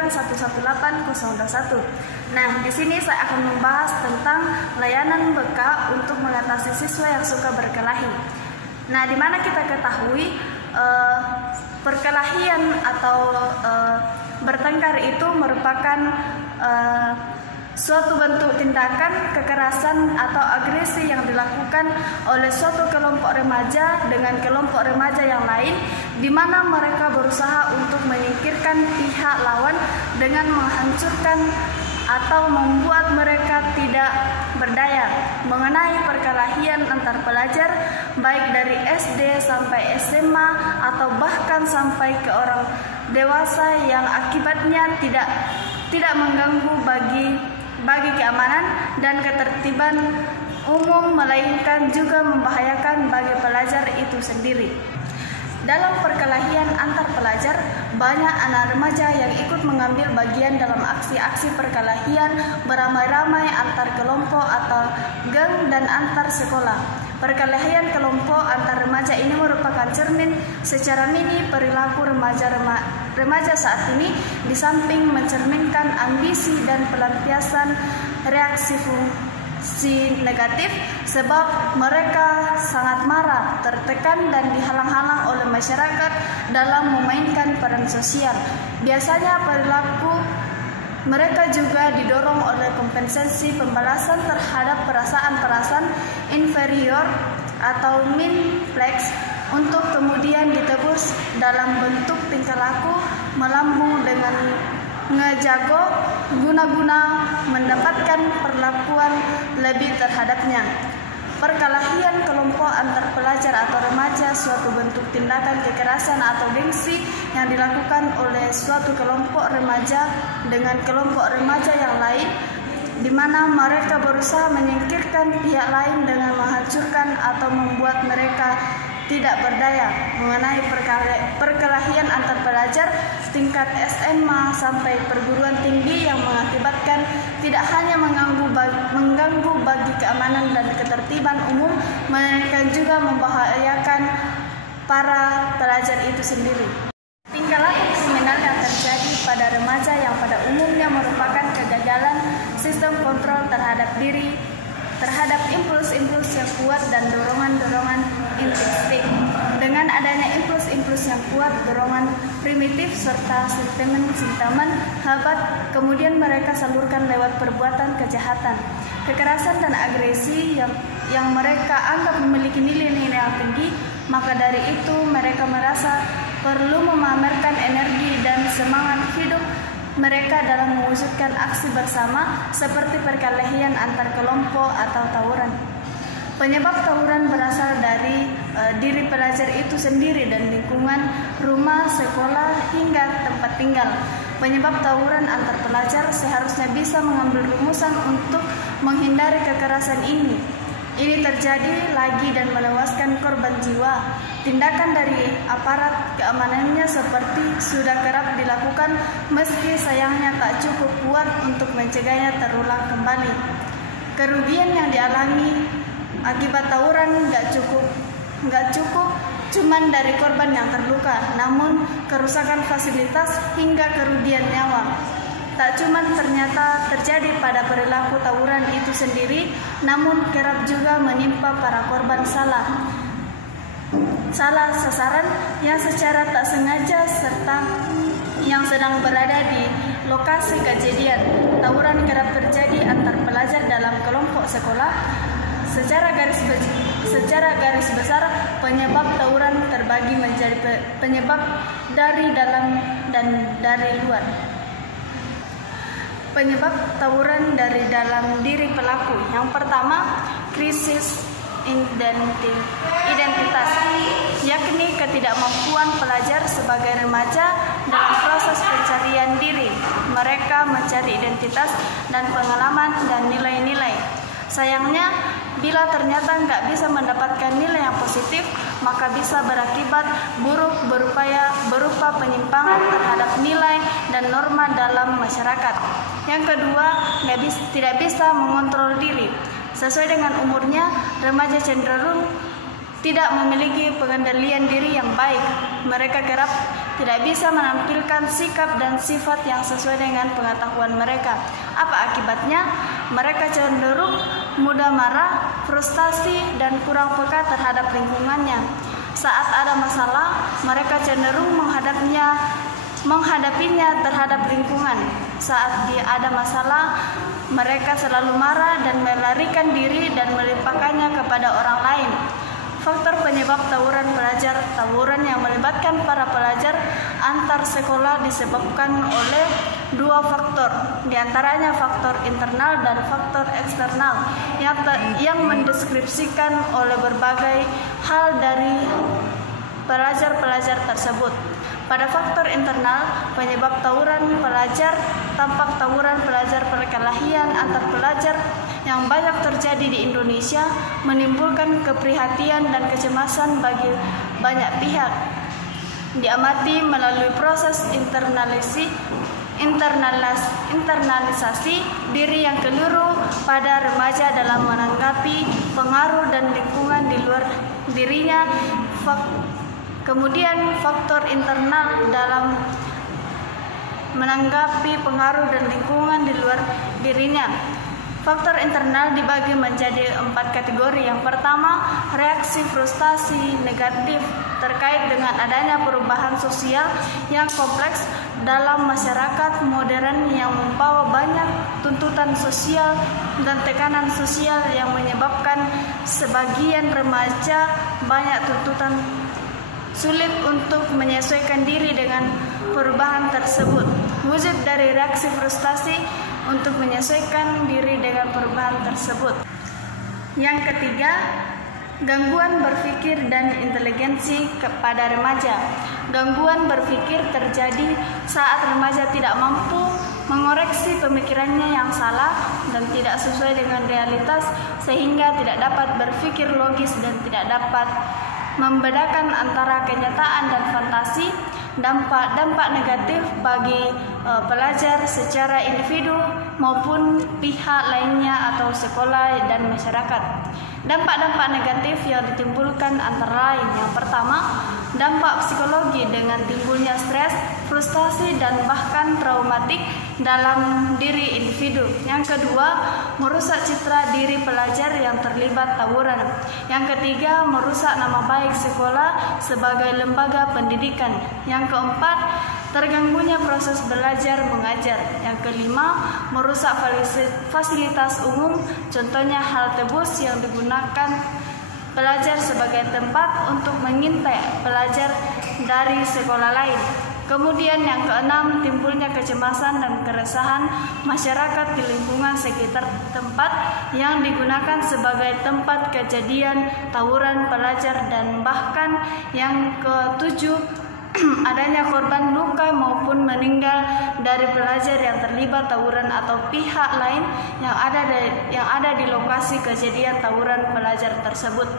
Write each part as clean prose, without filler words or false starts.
Tangerang 118-021. Nah, di sini saya akan membahas tentang layanan BK untuk mengatasi siswa yang suka berkelahi. Nah, di mana kita ketahui perkelahian atau bertengkar itu merupakan suatu bentuk tindakan kekerasan atau agresi yang dilakukan oleh suatu kelompok remaja dengan kelompok remaja yang lain, di mana mereka berusaha untuk menyingkirkan pihak lawan dengan menghancurkan atau membuat mereka tidak berdaya. Mengenai perkelahian antar pelajar baik dari SD sampai SMA atau bahkan sampai ke orang dewasa yang akibatnya tidak mengganggu bagi keamanan dan ketertiban umum, melainkan juga membahayakan bagi pelajar itu sendiri. Dalam perkelahian antar pelajar, banyak anak remaja yang ikut mengambil bagian dalam aksi-aksi perkelahian beramai-ramai antar kelompok atau geng dan antar sekolah. Perkelahian kelompok antar remaja ini merupakan cermin secara mini perilaku remaja saat ini, di samping mencerminkan ambisi dan pelampiasan reaksi negatif, sebab mereka sangat marah, tertekan dan dihalang-halang oleh masyarakat dalam memainkan peran sosial. Biasanya perilaku mereka juga didorong oleh kompensasi pembalasan terhadap perasaan-perasaan inferior atau minplex untuk kemudian ditebus dalam bentuk tingkah laku melambung dengan ngejago guna-guna mendapatkan perlakuan lebih terhadapnya. Perkelahian kelompok antar pelajar atau remaja suatu bentuk tindakan kekerasan atau gengsi yang dilakukan oleh suatu kelompok remaja dengan kelompok remaja yang lain, di mana mereka berusaha menyingkirkan pihak lain dengan menghancurkan atau membuat mereka tidak berdaya. Mengenai perkelahian antar pelajar tingkat SMA sampai perguruan tinggi yang mengakibatkan tidak hanya mengganggu bagi keamanan dan ketertiban umum, melainkan juga membahayakan para pelajar itu sendiri. Tingkah laku kriminal yang terjadi pada remaja yang pada umumnya merupakan kegagalan sistem kontrol terhadap diri, terhadap impuls-impuls yang kuat dan dorongan-dorongan instik. Dengan adanya impuls-impuls yang kuat, dorongan primitif serta sentimen habat, kemudian mereka salurkan lewat perbuatan kejahatan, kekerasan dan agresi yang mereka anggap memiliki nilai-nilai yang tinggi. Maka dari itu mereka merasa perlu memamerkan energi dan semangat hidup mereka dalam mewujudkan aksi bersama seperti perkelahian antar kelompok atau tawuran. Penyebab tawuran berasal dari diri pelajar itu sendiri dan lingkungan rumah, sekolah, hingga tempat tinggal. Penyebab tawuran antar pelajar seharusnya bisa mengambil rumusan untuk menghindari kekerasan ini. Ini terjadi lagi dan menewaskan korban jiwa. Tindakan dari aparat keamanannya seperti sudah kerap dilakukan, meski sayangnya tak cukup kuat untuk mencegahnya terulang kembali. Kerugian yang dialami akibat tawuran nggak cukup cuman dari korban yang terluka, namun kerusakan fasilitas hingga kerugian nyawa. Tak cuma ternyata terjadi pada perilaku tawuran itu sendiri, namun kerap juga menimpa para korban salah sasaran yang secara tak sengaja serta yang sedang berada di lokasi kejadian. Tawuran kerap terjadi antar pelajar dalam kelompok sekolah. Secara garis besar, penyebab tawuran terbagi menjadi penyebab dari dalam dan dari luar. Penyebab tawuran dari dalam diri pelaku. Yang pertama, krisis identitas, yakni ketidakmampuan pelajar sebagai remaja dalam proses pencarian diri. Mereka mencari identitas dan pengalaman dan nilai-nilai. Sayangnya, bila ternyata nggak bisa mendapatkan nilai yang positif, maka bisa berakibat buruk berupa penyimpangan terhadap nilai dan norma dalam masyarakat. Yang kedua, tidak bisa mengontrol diri. Sesuai dengan umurnya, remaja cenderung tidak memiliki pengendalian diri yang baik. Mereka kerap tidak bisa menampilkan sikap dan sifat yang sesuai dengan pengetahuan mereka. Apa akibatnya? Mereka cenderung mudah marah, frustasi, dan kurang peka terhadap lingkungannya. Saat ada masalah, mereka cenderung menghadapinya terhadap lingkungan. Saat ada masalah, mereka selalu marah dan melarikan diri dan melimpahkannya kepada orang lain. Faktor penyebab tawuran pelajar. Tawuran yang melibatkan para pelajar antar sekolah disebabkan oleh dua faktor, diantaranya faktor internal dan faktor eksternal yang mendeskripsikan oleh berbagai hal dari pelajar-pelajar tersebut. Pada faktor internal, penyebab tawuran pelajar tampak tawuran pelajar perkelahian antar pelajar yang banyak terjadi di Indonesia menimbulkan keprihatinan dan kecemasan bagi banyak pihak. Diamati melalui proses internalisasi diri yang keliru pada remaja dalam menanggapi pengaruh dan lingkungan di luar dirinya. Kemudian faktor internal dalam menanggapi pengaruh dan lingkungan di luar dirinya. Faktor internal dibagi menjadi 4 kategori. Yang pertama, reaksi frustasi negatif terkait dengan adanya perubahan sosial yang kompleks dalam masyarakat modern yang membawa banyak tuntutan sosial dan tekanan sosial yang menyebabkan sebagian remaja banyak tuntutan sulit untuk menyesuaikan diri dengan perubahan tersebut. Wujud dari reaksi frustasi untuk menyesuaikan diri dengan perubahan tersebut. Yang ketiga, gangguan berpikir dan inteligensi kepada remaja. Gangguan berpikir terjadi saat remaja tidak mampu mengoreksi pemikirannya yang salah dan tidak sesuai dengan realitas, sehingga tidak dapat berpikir logis dan tidak dapat membedakan antara kenyataan dan fantasi. Dampak negatif bagi pelajar secara individu maupun pihak lainnya atau sekolah dan masyarakat. Dampak-dampak negatif yang ditimbulkan antara lain: yang pertama, dampak psikologi dengan timbulnya stres, frustasi, dan bahkan traumatik dalam diri individu. Yang kedua, merusak citra diri pelajar yang terlibat tawuran. Yang ketiga, merusak nama baik sekolah sebagai lembaga pendidikan. Yang keempat, terganggunya proses belajar mengajar. Yang kelima, merusak fasilitas umum, contohnya halte bus yang digunakan pelajar sebagai tempat untuk mengintai pelajar dari sekolah lain. Kemudian yang keenam, timbulnya kecemasan dan keresahan masyarakat di lingkungan sekitar tempat yang digunakan sebagai tempat kejadian tawuran pelajar. Dan bahkan yang ketujuh, adanya korban luka maupun meninggal dari pelajar yang terlibat tawuran atau pihak lain yang ada di lokasi kejadian tawuran pelajar tersebut.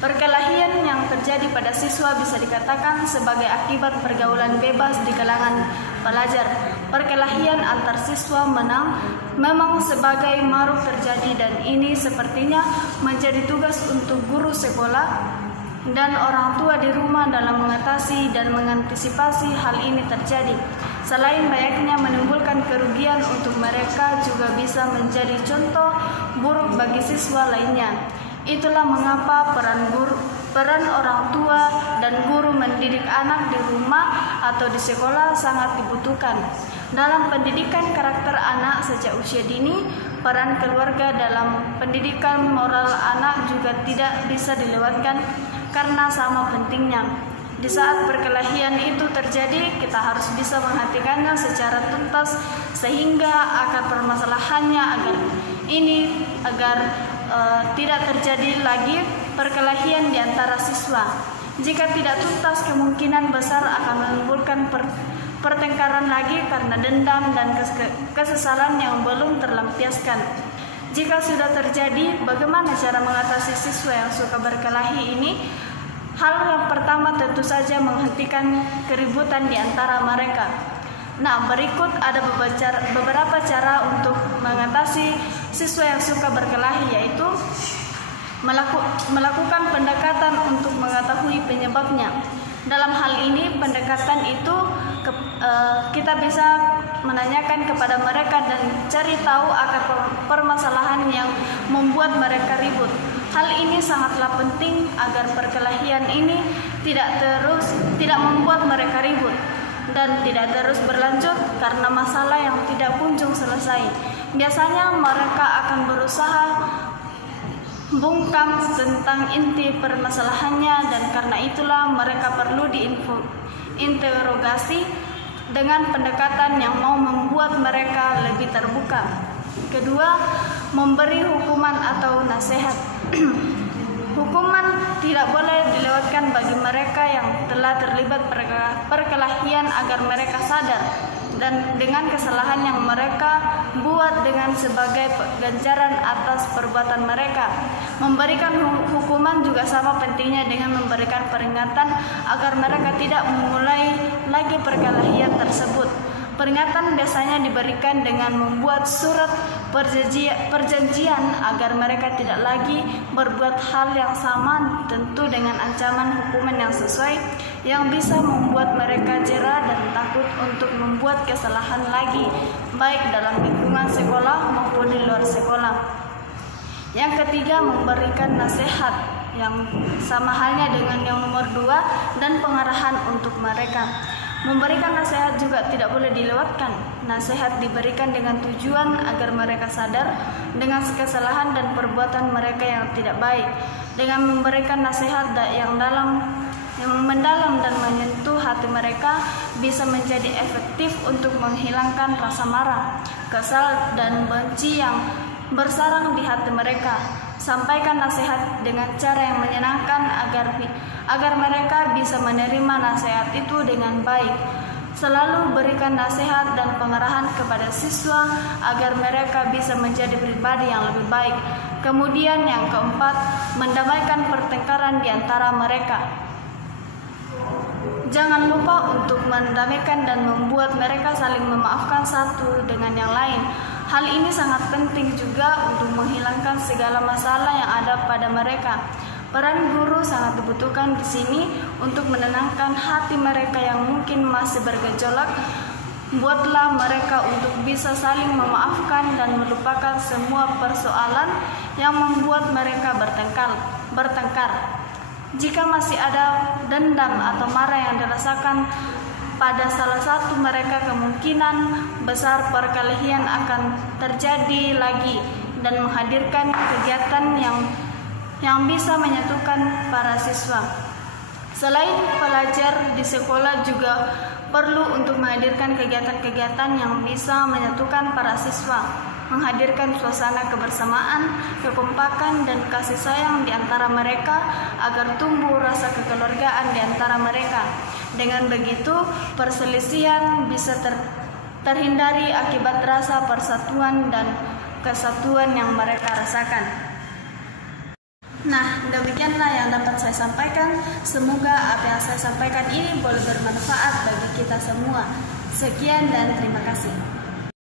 Perkelahian yang terjadi pada siswa bisa dikatakan sebagai akibat pergaulan bebas di kalangan pelajar. Perkelahian antar siswa memang sebagai maruh terjadi, dan ini sepertinya menjadi tugas untuk guru sekolah dan orang tua di rumah dalam mengatasi dan mengantisipasi hal ini terjadi. Selain banyaknya menimbulkan kerugian untuk mereka, juga bisa menjadi contoh buruk bagi siswa lainnya. Itulah mengapa peran orang tua dan guru mendidik anak di rumah atau di sekolah sangat dibutuhkan. Dalam pendidikan karakter anak sejak usia dini, peran keluarga dalam pendidikan moral anak juga tidak bisa dilewatkan karena sama pentingnya. Di saat perkelahian itu terjadi, kita harus bisa menghentikannya secara tuntas sehingga akar permasalahannya agar tidak terjadi lagi perkelahian di antara siswa. Jika tidak tuntas, kemungkinan besar akan menimbulkan pertengkaran lagi karena dendam dan kesesalan yang belum terlampiaskan. Jika sudah terjadi, bagaimana cara mengatasi siswa yang suka berkelahi ini? Hal yang pertama tentu saja menghentikan keributan di antara mereka. Nah, berikut ada beberapa cara untuk mengatasi siswa yang suka berkelahi, yaitu melakukan pendekatan untuk mengetahui penyebabnya. Dalam hal ini pendekatan itu kita bisa menanyakan kepada mereka dan cari tahu akar permasalahan yang membuat mereka ribut. Hal ini sangatlah penting agar perkelahian ini tidak membuat mereka ribut dan tidak terus berlanjut karena masalah yang tidak kunjung selesai. Biasanya mereka akan berusaha bungkam tentang inti permasalahannya, dan karena itulah mereka perlu diinterogasi dengan pendekatan yang mau membuat mereka lebih terbuka. Kedua, memberi hukuman atau nasihat. Hukuman tidak boleh dilewatkan bagi mereka yang telah terlibat perkelahian agar mereka sadar dan dengan kesalahan yang mereka buat dengan sebagai ganjaran atas perbuatan mereka. Memberikan hukuman juga sama pentingnya dengan memberikan peringatan agar mereka tidak memulai lagi perkelahian tersebut. Peringatan biasanya diberikan dengan membuat surat perjanjian agar mereka tidak lagi berbuat hal yang sama, tentu dengan ancaman hukuman yang sesuai yang bisa membuat mereka jera dan takut untuk membuat kesalahan lagi, baik dalam lingkungan sekolah maupun di luar sekolah. Yang ketiga, memberikan nasihat, yang sama halnya dengan yang nomor 2, dan pengarahan untuk mereka. Memberikan nasihat juga tidak boleh dilewatkan. Nasihat diberikan dengan tujuan agar mereka sadar dengan kesalahan dan perbuatan mereka yang tidak baik. Dengan memberikan nasihat yang mendalam dan menyentuh hati mereka bisa menjadi efektif untuk menghilangkan rasa marah, kesal, dan benci yang bersarang di hati mereka. Sampaikan nasihat dengan cara yang menyenangkan agar mereka bisa menerima nasihat itu dengan baik. Selalu berikan nasihat dan pengarahan kepada siswa agar mereka bisa menjadi pribadi yang lebih baik. Kemudian yang keempat, mendamaikan pertengkaran di antara mereka. Jangan lupa untuk mendamaikan dan membuat mereka saling memaafkan satu dengan yang lain. Hal ini sangat penting juga untuk menghilangkan segala masalah yang ada pada mereka. Peran guru sangat dibutuhkan di sini untuk menenangkan hati mereka yang mungkin masih bergejolak. Buatlah mereka untuk bisa saling memaafkan dan melupakan semua persoalan yang membuat mereka bertengkar. Jika masih ada dendam atau marah yang dirasakan pada salah satu mereka, kemungkinan besar perkelahian akan terjadi lagi dan menghadirkan kegiatan yang bisa menyatukan para siswa. Selain pelajar di sekolah juga perlu untuk menghadirkan kegiatan-kegiatan yang bisa menyatukan para siswa, menghadirkan suasana kebersamaan, kekompakan, dan kasih sayang di antara mereka agar tumbuh rasa kekeluargaan di antara mereka. Dengan begitu, perselisihan bisa terhindari akibat rasa persatuan dan kesatuan yang mereka rasakan. Nah, demikianlah yang dapat saya sampaikan. Semoga apa yang saya sampaikan ini boleh bermanfaat bagi kita semua. Sekian dan terima kasih.